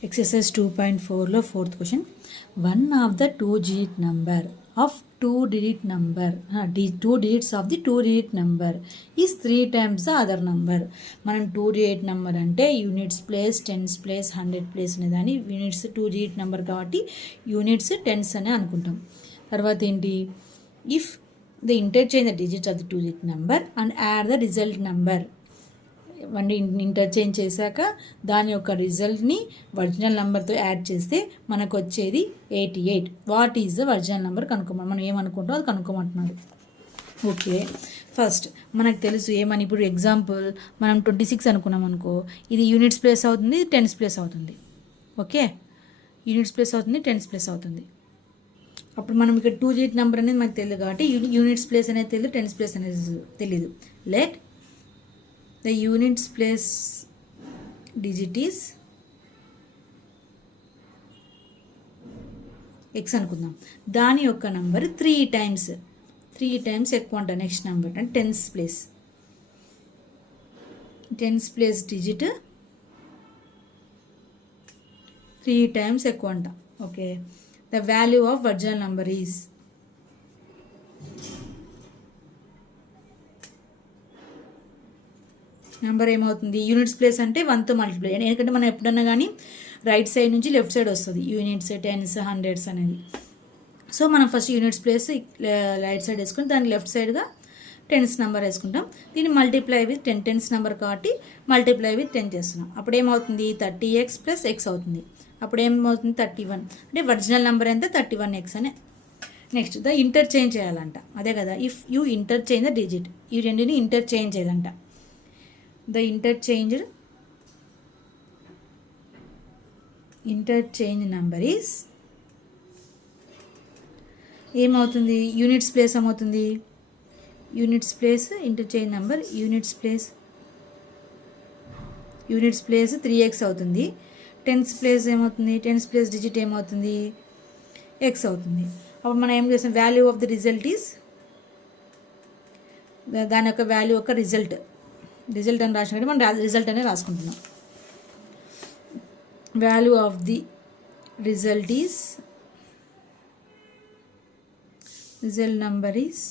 Exercise 2.4 fourth question. One of the two-digit number of two-digit number, two digits of the two-digit number is 3 times the other number. మనం 2-digit number అంటే units place, tens place, 100 place అనే దాన్ని units 2-digit number కాబట్టి units tense అని అనుకుంటాం. తర్వాత ఏంటి, if the interchange the digits of the 2-digit number and add the result number. One interchange చేశాక దాని యొక్క రిజల్ట్ని ఒరిజినల్ నెంబర్తో యాడ్ చేస్తే మనకు వచ్చేది 88. What is the original number కనుక్కోమని, మనం ఏమనుకుంటాం అది కనుక్కోమంటున్నారు. ఓకే, ఫస్ట్ మనకు తెలుసు ఏమని, ఇప్పుడు ఎగ్జాంపుల్ మనం 26 అనుకున్నాం అనుకో, ఇది యూనిట్స్ ప్లేస్ అవుతుంది, టెన్స్ ప్లేస్ అవుతుంది. ఓకే, యూనిట్స్ ప్లేస్ అవుతుంది, టెన్స్ ప్లేస్ అవుతుంది. అప్పుడు మనం ఇక్కడ 2-digit నెంబర్ అనేది మనకు తెలియదు కాబట్టి యూనిట్స్ ప్లేస్ అనేది తెలియదు, టెన్స్ ప్లేస్ అనేది తెలీదు. Let the units place digit is x అనుకుందాం. దాని యొక్క నంబర్ 3 టైమ్స్ ఎక్కువ అంట. నెక్స్ట్ నెంబర్ అంటే టెన్స్ ప్లేస్ డిజిట్ 3 టైమ్స్ ఎక్కువ అంట. Okay, the value of original number is number ఏమవుతుంది, యూనిట్స్ ప్లేస్ అంటే 1తో మల్టిప్లై. ఎందుకంటే మనం ఎప్పుడన్నా కానీ రైట్ సైడ్ నుంచి లెఫ్ట్ సైడ్ వస్తుంది యూనిట్స్, టెన్స్, హండ్రెడ్స్ అనేది. సో మనం first units place right side వేసుకుని దానికి లెఫ్ట్ సైడ్గా టెన్స్ నెంబర్ వేసుకుంటాం. దీన్ని మల్టిప్లై విత్ 10 టెన్స్ నెంబర్ కాబట్టి మల్టిప్లై విత్ 10 చేస్తున్నాం. అప్పుడు ఏమవుతుంది, 30x ప్లస్ ఎక్స్ అవుతుంది. అప్పుడు ఏమవుతుంది 31. అంటే ఒరిజినల్ నెంబర్ ఎంత 31x అనే. నెక్స్ట్ ద ఇంటర్చేంజ్ చేయాలంట. అదే కదా, if you interchange the digit, ఈ రెండుని ఇంటర్చేంజ్ చేయాలంట. The interchange number is ఏమవుతుంది, యూనిట్స్ ప్లేస్ ఏమవుతుంది, units place interchange number units place 3x అవుతుంది. టెన్స్ ప్లేస్ ఏమవుతుంది, టెన్స్ ప్లేస్ డిజిట్ ఏమవుతుంది, x అవుతుంది. అప్పుడు మనం ఏం చేస్తాం, value of the result is, దాని యొక్క వాల్యూ యొక్క రిజల్ట్ అని రాసినట్టు మనం రిజల్ట్ అనే రాసుకుంటున్నాం. Value of the result number is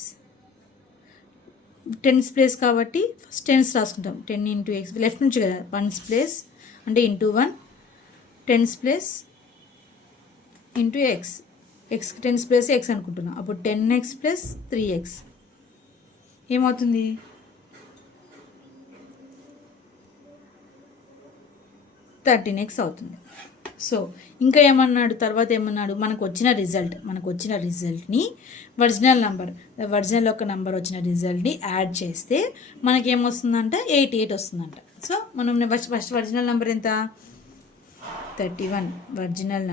tens place కాబట్టి ఫస్ట్ టెన్స్ రాసుకుంటాం. 10 into x లెఫ్ట్ నుంచి కదా, 1's ప్లేస్ అంటే into 1, tens place into x tens place X అనుకుంటున్నాం. అప్పుడు 10x ప్లస్ 3x ఏమవుతుంది, 13x అవుతుంది. సో ఇంకా ఏమన్నాడు, తర్వాత ఏమన్నాడు, మనకు వచ్చిన రిజల్ట్ని ఒరిజినల్ యొక్క నంబర్ వచ్చిన రిజల్ట్ని యాడ్ చేస్తే మనకి ఏమొస్తుందంట, 88 వస్తుందంట. సో మనం ఫస్ట్ ఒరిజినల్ నెంబర్ ఎంత, 31. Original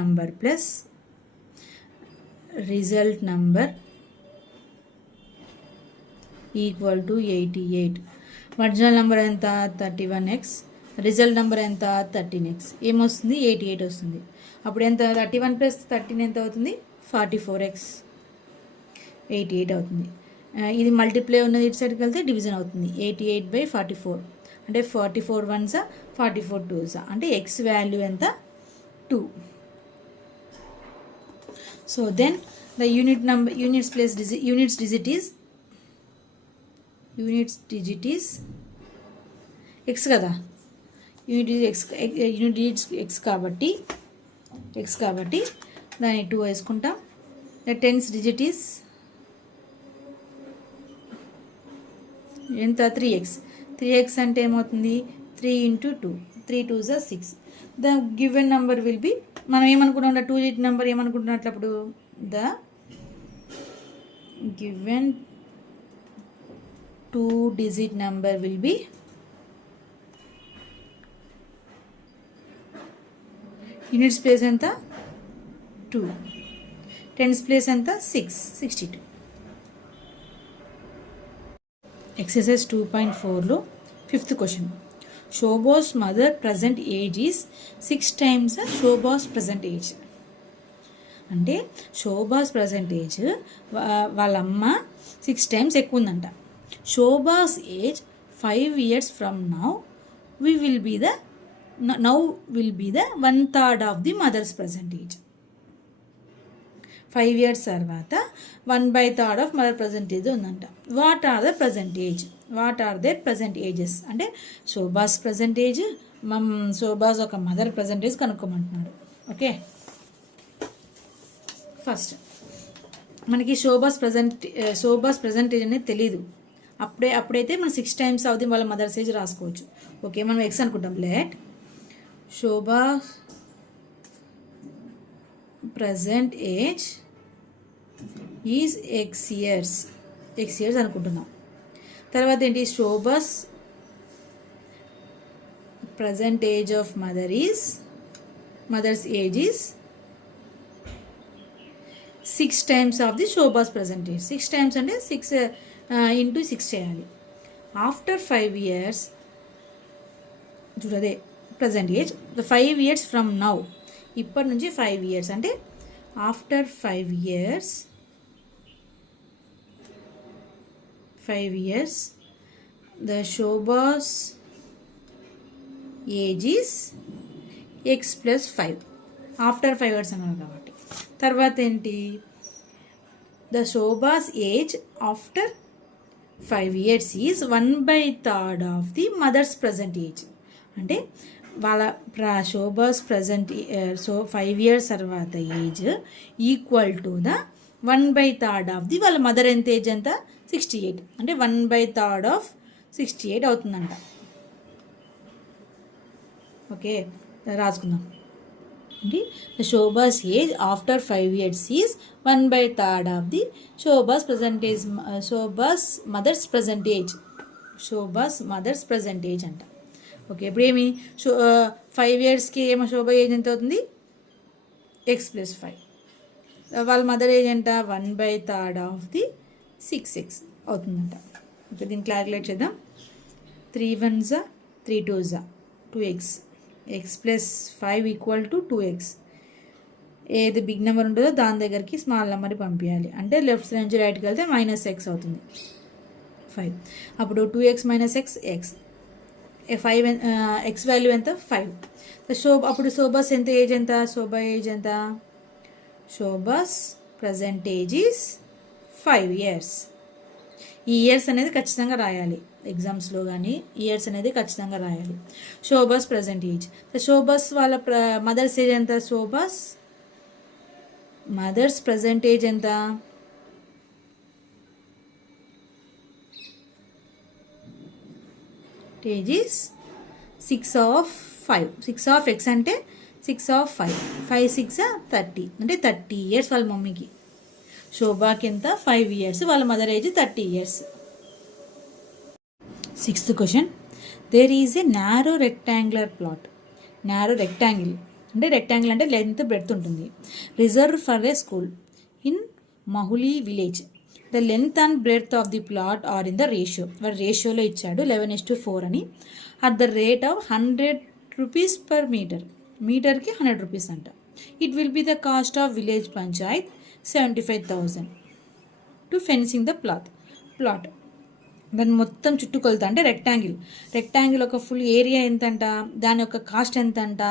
number plus result number equal to 88. Original number ఎంత 31x, రిజల్ట్ నెంబర్ ఎంత 13x, ఏమొస్తుంది 88 వస్తుంది. అప్పుడు ఎంత, 31 ప్లస్ 13 ఎంత అవుతుంది, 44x, 88 అవుతుంది. ఇది మల్టిప్లై ఉన్నది ఇటు సైడ్కి వెళ్తే డివిజన్ అవుతుంది. 88/44 అంటే 44 1s 44 2s అంటే x వాల్యూ ఎంత 2. So then the units digit is x కదా, యూనిట్ డిజిట్స్ x కాబట్టి దాన్ని 2 వేసుకుంటాం. ద టెన్స్ డిజిట్ ఈజ్ ఎంత, 3x అంటే ఏమవుతుంది, 3 into 2, 3 2s 6. The given number will be, మనం ఏమనుకుంటాం, 2-digit నెంబర్ ఏమనుకుంటున్నట్లు, the given 2-digit number will be units place ఎంత 2, టెన్స్ ప్లేస్ ఎంత 62. ఎక్సర్సైజ్ 2.4లో 5th question. Shobha's mother present age is 6 times Shobha's present age. అంటే శోభాస్ ప్రజెంట్ ఏజ్ వాళ్ళ అమ్మ 6 times ఎక్కువ ఉందంట. Shobha's age 5 years from now we will be the now will be the 1/3 of the mother's present age. 5 years తర్వాత 1/3 of mother percentage ఉందంట. What are the percentage, what are their present ages అంటే Shobha's percentage, Shobha's ఒక mother percentage కనుక్కోమంటున్నాడు. Okay, first మనకి Shobha's percentage అనేది తెలీదు. అప్పుడైతే మనం 6 times అవుతుంది వాళ్ళ మదర్స్ ఏజ్ రాసుకోవచ్చు. ఓకే, మనం ఎక్స్ అనుకుంటాం. Let Shobha's present age is x years అనుకుంటున్నాం. తర్వాత ఏంటి, Shobha's present age of mother's age is 6 times of the Shobha's present age. 6 times అంటే 6 into 6 చేయాలి. ఆఫ్టర్ 5 years చూడదే present age, 5 years from now, ఇప్పటి నుంచి 5 years అంటే after 5 years the Shobha's age is x plus 5. After 5 years అన్నారు కాబట్టి. తర్వాత ఏంటి, the Shobha's age after 5 years is 1/3 of the mother's present age. అంటే వాళ్ళ శోభాస్ ప్రజెంట్ 5 years తర్వాత age equal to the 1/3 of the వాళ్ళ మదర్ ఎంత ఏజ్ ఎంత 68. అంటే 1/3 ఆఫ్ 68 అవుతుందంట. ఓకే, రాసుకుందాం. అంటే Shobha's age after 5 years is 1/3 of the Shobha's mother's present age అంట. ఓకే, ఇప్పుడు ఏమి 5 yearsకి ఏమో శోభ ఏజ్ ఎంత అవుతుంది, ఎక్స్ ప్లస్ 5. వాళ్ళ మదర్ ఏజ్ ఎంత 1/3 ఆఫ్ ది 6x అవుతుందంట. ఓకే, దీన్ని క్యాలిక్యులేట్ చేద్దాం. 3 1s 3 2s 2x, X plus 5 equal to 2x. ఏది బిగ్ నెంబర్ ఉంటుందో దాని దగ్గరికి స్మాల్ నెంబర్ పంపించాలి. అంటే లెఫ్ట్ నుంచి రైట్కి వెళ్తే -x అవుతుంది 5. అప్పుడు 2x - x x 5 X value ఎంత 5. అప్పుడు శోభాస్ ఎంత ఏజ్ ఎంత, శోభాస్ ప్రజెంట్ ఏజ్ ఈజ్ 5 years. ఈ ఇయర్స్ అనేది ఖచ్చితంగా రాయాలి ఎగ్జామ్స్లో, కానీ ఇయర్స్ అనేది ఖచ్చితంగా రాయాలి. శోభాస్ ప్రజెంట్ ఏజ్, శోభాస్ వాళ్ళ మదర్స్ ఏజ్ ఎంత, శోభాస్ మదర్స్ ప్రజెంట్ ఏజ్ ఎంత, age is 6 of 5. 6 of x అంటే 6 of 5. 5 6 30 అంటే 30 years వాళ్ళ మమ్మీకి. శోభాకి ఎంత 5 years, వాళ్ళ mother age 30 years. 6th question, there is a narrow rectangular plot. Narrow rectangle అంటే లెంత్ బ్రెడ్త్ ఉంటుంది. Reserve for a school in Mahuli village. The length and breadth of the plot are in the ratio. వాడు రేషియోలో ఇచ్చాడు 11:4 అని. At the rate of 100 rupees per meter. మీటర్కి 100 rupees అంట. It will be the cost of village panchayat 75,000 to fencing the plot. దాన్ని మొత్తం చుట్టుకొలత అంటే రెక్టాంగిల్ ఒక ఫుల్ ఏరియా ఎంతంట, దాని యొక్క కాస్ట్ ఎంతంట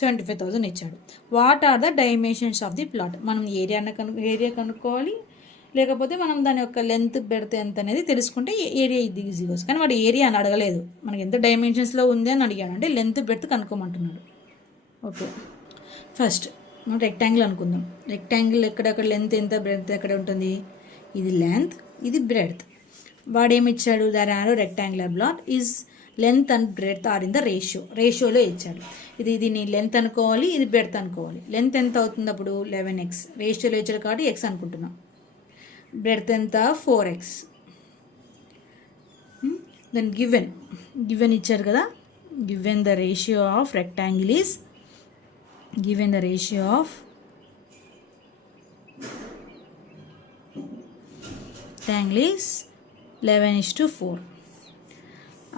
75,000 ఇచ్చాడు. What are the dimensions of the plot. మనం ఏరియా కనుక్కోవాలి, లేకపోతే మనం దాని యొక్క లెంత్ పెడితే ఎంత అనేది తెలుసుకుంటే ఏరియా ఇది ఈజీగా వస్తుంది. కానీ వాడు ఏరియా అని అడగలేదు, మనకి ఎంత డైమెన్షన్స్లో ఉంది అని అడిగాడు. అంటే లెంత్ బెడ్త్ కనుక్కోమంటున్నాడు. ఓకే, ఫస్ట్ మనం రెక్టాంగిల్ అనుకుందాం. రెక్టాంగిల్ ఎక్కడెక్కడ లెంత్ ఎంత బ్రెడ్త్ ఎక్కడ ఉంటుంది, ఇది లెంత్ ఇది బ్రెడ్త్. వాడు ఏమి ఇచ్చాడు, the narrow rectangular plot is length and breadth are in the రేషియోలో ఇచ్చాడు. దీన్ని లెంత్ అనుకోవాలి, ఇది బ్రెడ్త్ అనుకోవాలి. లెంత్ ఎంత అవుతుంది అప్పుడు 11x, రేషియోలో ఇచ్చాడు కాబట్టి x అనుకుంటున్నాం. బ్రెడ్త్ ఎంత 4x. దెన్ గివెన్ ఇచ్చారు కదా, given the ratio of rectangle is 11:4.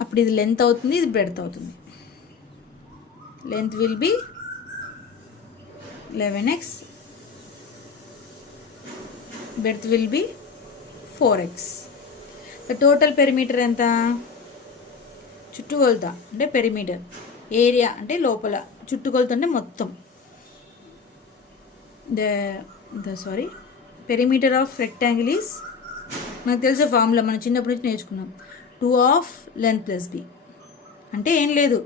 అప్పుడు ఇది లెంత్ అవుతుంది, ఇది బ్రెడ్త్ అవుతుంది. Length will be 11x, breadth will be 4x. The total perimeter ఎంత చుట్టుకొలత అంటే పెరిమీటర్, ఏరియా అంటే లోపల, చుట్టుకొలత అంటే మొత్తం. పెరిమీటర్ ఆఫ్ రెక్టాంగిల్ ఈజ్, మనకు తెలిసే ఫార్ములా మనం చిన్నప్పటి నుంచి నేర్చుకున్నాం, 2 ఆఫ్ లెంత్ ప్లస్ బి. అంటే ఏం లేదు,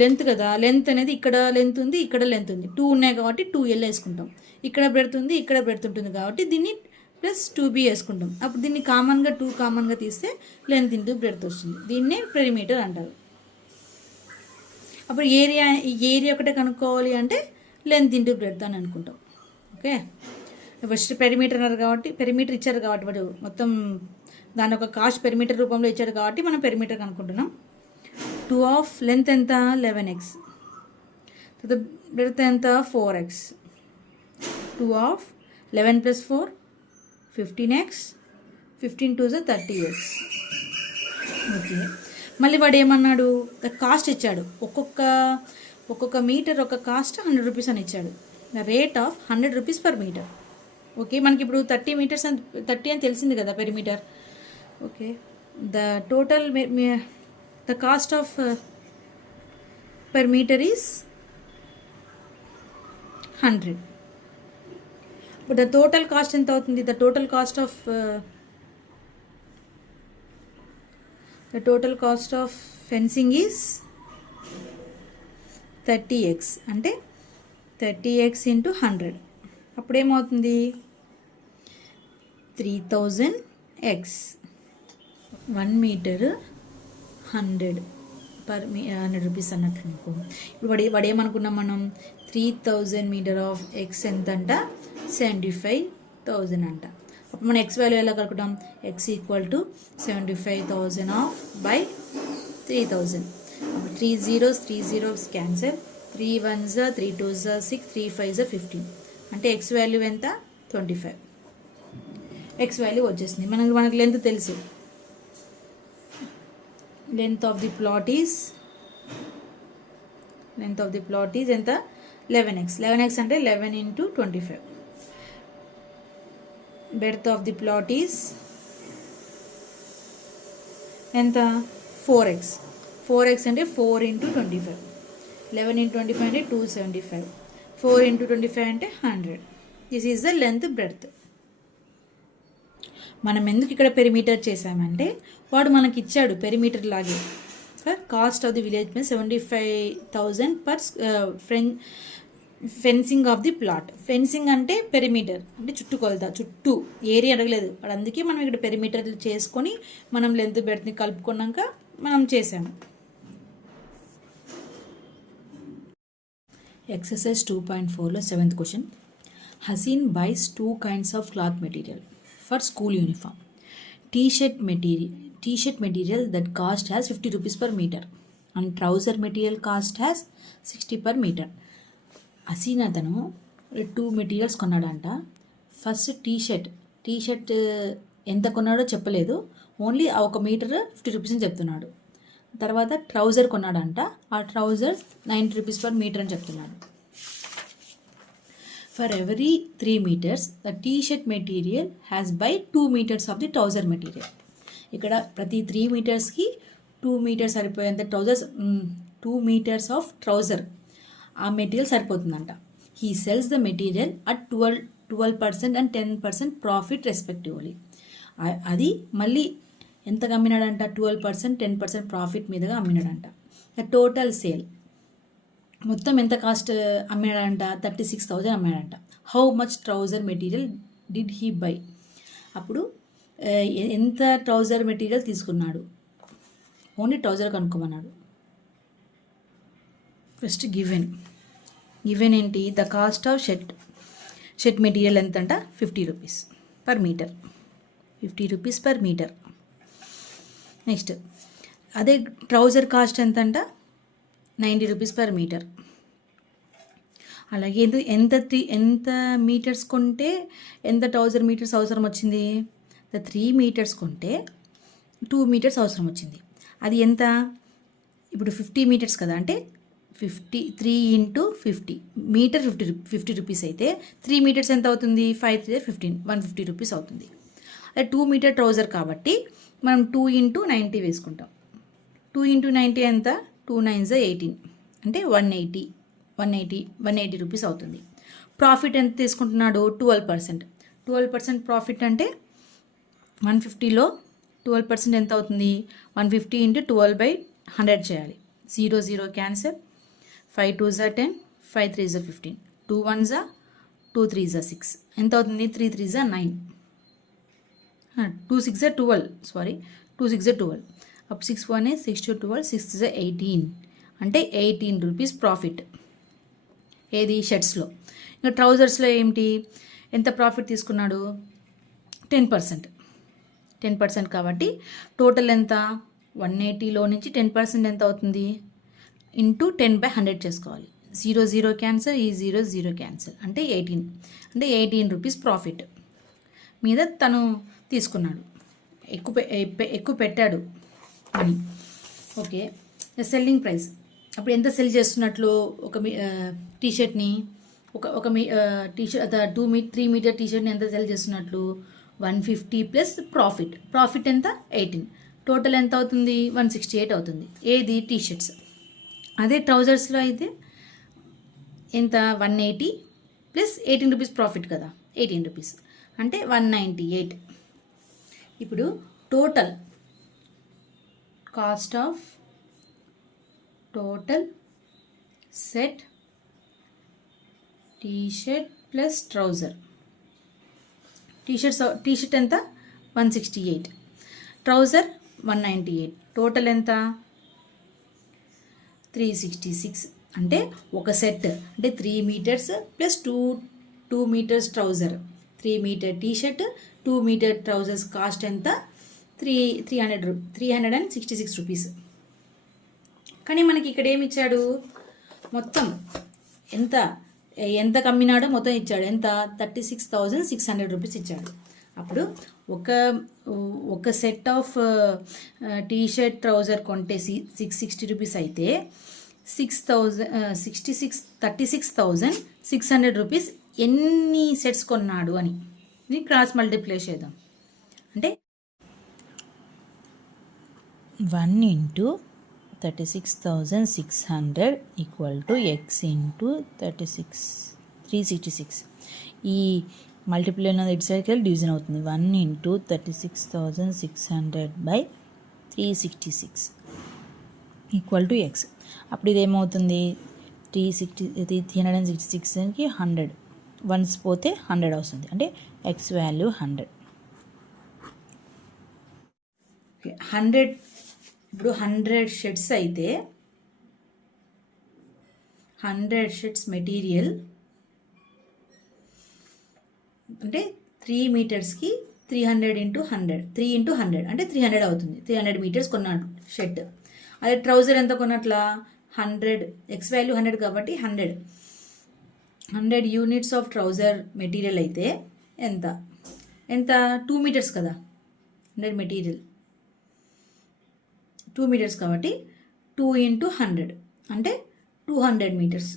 లెంత్ కదా, లెంత్ అనేది ఇక్కడ లెంత్ ఉంది, ఇక్కడ లెంత్ ఉంది, 2 ఉన్నాయి కాబట్టి 2L వేసుకుంటాం. ఇక్కడ పెడుతుంది, ఇక్కడ పెడుతుంటుంది కాబట్టి దీన్ని ప్లస్ 2B వేసుకుంటాం. అప్పుడు దీన్ని కామన్గా 2 కామన్గా తీస్తే లెంత్ ఇంటూ బ్రెడ్త్ వస్తుంది. దీన్నే పెరిమీటర్ అంటారు. అప్పుడు ఏరియా ఒకటే కనుక్కోవాలి అంటే లెంత్ ఇంటూ బ్రెడ్త్ అని అనుకుంటాం. ఓకే, ఫస్ట్ పెరిమీటర్ అన్నారు కాబట్టి, పెరిమీటర్ ఇచ్చారు కాబట్టి వాడు మొత్తం దాని ఒక కాస్ట్ పెరిమీటర్ రూపంలో ఇచ్చాడు కాబట్టి మనం పెరిమీటర్ కనుక్కుంటున్నాం. 2 ఆఫ్ లెంత్ ఎంత 11x, బ్రెడ్త్ ఎంత 4x. 2 of 11 + 4 15x, 15 2 = 30x. Okay, మళ్ళీ వాడు ఏమన్నాడు, కాస్ట్ ఇచ్చాడు, ఒక్కొక్క మీటర్ ఒక కాస్ట్ 100 రూపీస్ అని ఇచ్చాడు. The rate of 100 rupees per metre. Okay, మనకి ఇప్పుడు 30 మీటర్స్ 30 అని తెలిసింది కదా perimeter. Okay, the total the cost of per meter is 100. But the total cost ఎంత అవుతుంది? The total cost of fencing is 30x. అంటే 30x into 100. అప్పుడేమవుతుంది 3000x. 1 metre 100 rupees అన్నట్టు అనుకో. ఇప్పుడు వాడు ఏమనుకున్నాం మనం, 3000 మీటర్ ఆఫ్ ఎక్స్ ఎంత అంట 75,000 అంట. అప్పుడు మనం ఎక్స్ వాల్యూ ఎలా కలుపుకుంటాం, x equal to 75,000 of by 3000. అప్పుడు 3 zeros cancel, 3 1s 3 2s 6 3 5s 15. అంటే ఎక్స్ వాల్యూ ఎంత 25. ఎక్స్ వాల్యూ వచ్చేసింది. మనకు లెంత్ తెలుసు. length of the plot is ఎంత 11x. 11x అంటే 11 into 25. breadth of the plot is ఎంత 4x. 4x అంటే 4 into 25. 11 into 25 అంటే 275. 4 into 25 అంటే 100. This is the length breadth. మనం ఎందుకు ఇక్కడ పెరిమీటర్ చేసామంటే వాడు మనకి ఇచ్చాడు పెరిమీటర్ లాగే. కాస్ట్ ఆఫ్ ది విలేజ్ మీద 75,000 per fencing of the plot. Fencing అంటే పెరిమీటర్ అంటే చుట్టుకొలత, చుట్టూ ఏరియా అడగలేదు వాడు. అందుకే మనం ఇక్కడ పెరిమీటర్ చేసుకొని మనం లెంత్ బెడ్త్ని కలుపుకున్నాక మనం చేసాము. ఎక్సర్సైజ్ 2.4లో 7th question. Haseen buys 2 kinds of cloth material for school uniform. T-shirt material that cost has 50 rupees per meter and trouser material cost has 60 per meter. Haseen అతను 2 మెటీరియల్స్ కొన్నాడంట. ఫస్ట్ టీషర్ట్ ఎంత కొన్నాడో చెప్పలేదు, ఓన్లీ ఆ 1 metre 50 rupees అని చెప్తున్నాడు. తర్వాత trouser కొన్నాడంట, ఆ ట్రౌజర్ 90 రూపీస్ పర్ మీటర్ అని చెప్తున్నాడు. For every 3 meters, the t-shirt material has by 2 meters of the trouser material. ఇక్కడ ప్రతి 3 మీటర్స్కి 2 మీటర్స్ సరిపోయేంత ట్రౌజర్స్, 2 meters ఆఫ్ ట్రౌజర్ ఆ మెటీరియల్ సరిపోతుందంట. He sells the material at 12% and 10% profit respectively. అది మళ్ళీ ఎంతగా అమ్మినాడంట, 12% 10% ప్రాఫిట్ మీదుగా అమ్మినాడంట. ద టోటల్ సేల్ మొత్తం ఎంత కాస్ట్ అమ్మాడంట, 36,000 అమ్మాడంట. How much trouser material did he buy? అప్పుడు ఎంత ట్రౌజర్ మెటీరియల్ తీసుకున్నాడు, ఓన్లీ ట్రౌజర్ కనుక్కోమన్నాడు. ఫస్ట్ గివెన్ ఏంటి, the cost of shirt material ఎంత అంట 50 rupees per meter. 50 rupees per meter. Next అదే ట్రౌజర్ కాస్ట్ ఎంత అంట 90 రూపీస్ పర్ మీటర్. అలాగే ఎంత మీటర్స్ కొంటే ఎంత ట్రౌజర్ మీటర్స్ అవసరం వచ్చింది, 3 మీటర్స్ కొంటే 2 మీటర్స్ అవసరం వచ్చింది. అది ఎంత, ఇప్పుడు 50 మీటర్స్ కదా, అంటే 3 into 50 మీటర్ 50 రూపీస్ అయితే 3 మీటర్స్ ఎంత అవుతుంది, 5 3 15 150 రూపీస్ అవుతుంది. అదే 2 మీటర్ ట్రౌజర్ కాబట్టి మనం 2 into 90 వేసుకుంటాం. 2 ఇంటూ 90 ఎంత, 2 9s 18 అంటే 180 రూపీస్ అవుతుంది. ప్రాఫిట్ ఎంత తీసుకుంటున్నాడు, 12%. 12% ప్రాఫిట్ అంటే 150లో 12% ఎంత అవుతుంది, 150 ఇంటూ 12/100 చేయాలి. 0 0 cancel, 5 2s 10, 5 3s 15, 2 1s 2 3s 6 ఎంత అవుతుంది, 3 3s 9, 2 6 12, సారీ 2 6 12, అప్పుడు 6 1 6 2 12, 6 18 అంటే 18 రూపీస్ ప్రాఫిట్. ఏది, షర్ట్స్లో. ఇంకా ట్రౌజర్స్లో ఏమిటి, ఎంత ప్రాఫిట్ తీసుకున్నాడు, 10% కాబట్టి టోటల్ ఎంత, 180లో నుంచి 10% ఎంత అవుతుంది, ఇంటూ 10/100 చేసుకోవాలి. 0 0 క్యాన్సల్, ఈ 0 0 క్యాన్సల్ అంటే 18, అంటే 18 రూపీస్ ప్రాఫిట్ మీద తను తీసుకున్నాడు, ఎక్కువ పెట్టాడు అని. Okay, selling price. అప్పుడు ఎంత సెల్ చేస్తున్నట్లు ఒక టీషర్ట్ని, ఒక టీషర్ట్ 3 మీటర్ టీషర్ట్ని ఎంత సెల్ చేస్తున్నట్లు, 150 ప్లస్ ప్రాఫిట్ ఎంత, 18, టోటల్ ఎంత అవుతుంది, 168 అవుతుంది. ఏది, టీషర్ట్స్. అదే ట్రౌజర్స్లో అయితే ఎంత, 180 ప్లస్ 18 రూపీస్ ప్రాఫిట్ కదా, 18 రూపీస్ అంటే 198. ఇప్పుడు total cost of total set T-shirt plus trouser. T-shirt ఎంత, 168, ట్రౌజర్ 198, టోటల్ ఎంత, 366. అంటే ఒక సెట్ అంటే 3 metres plus 2 metres trouser, 3 metre T-shirt 2 metre trousers cost ఎంత, 366 రూపీస్. కానీ మనకి ఇక్కడ ఏమి ఇచ్చాడు, మొత్తం ఎంత కమ్మినాడో మొత్తం ఇచ్చాడు, ఎంత, 36,600 రూపీస్ ఇచ్చాడు. అప్పుడు ఒక సెట్ ఆఫ్ టీషర్ట్ ట్రౌజర్ కొంటే 660 రూపీస్ అయితే 36,600 రూపీస్ ఎన్ని సెట్స్ కొన్నాడు అని క్రాస్ మల్టిప్లై చేద్దాం. అంటే 1 into 36,600 equal to X into 366. ఈ మల్టిప్లై అనేది ఇటు సైడ్కి వెళ్ళి డివిజన్ అవుతుంది. 1 into 36,600 by 366 equal to X. అప్పుడు ఇదేమవుతుంది, 366కి 100 వన్స్ పోతే 100 వస్తుంది, అంటే ఎక్స్ వాల్యూ 100. ఇప్పుడు 100 షర్ట్స్ అయితే 100 షర్ట్స్ మెటీరియల్ అంటే 3 మీటర్స్కి 300 ఇంటూ 100, 3 ఇంటూ 100 అంటే 300 అవుతుంది. 300 మీటర్స్ కొన్నాడు షర్ట్. అదే ట్రౌజర్ ఎంత కొన్నట్లా, 100, ఎక్స్ వాల్యూ 100 కాబట్టి 100 యూనిట్స్ ఆఫ్ ట్రౌజర్ మెటీరియల్ అయితే ఎంత 2 మీటర్స్ కదా, 100 మెటీరియల్ 2 మీటర్స్ కాబట్టి 2 ఇంటూ 100 అంటే 200 మీటర్స్.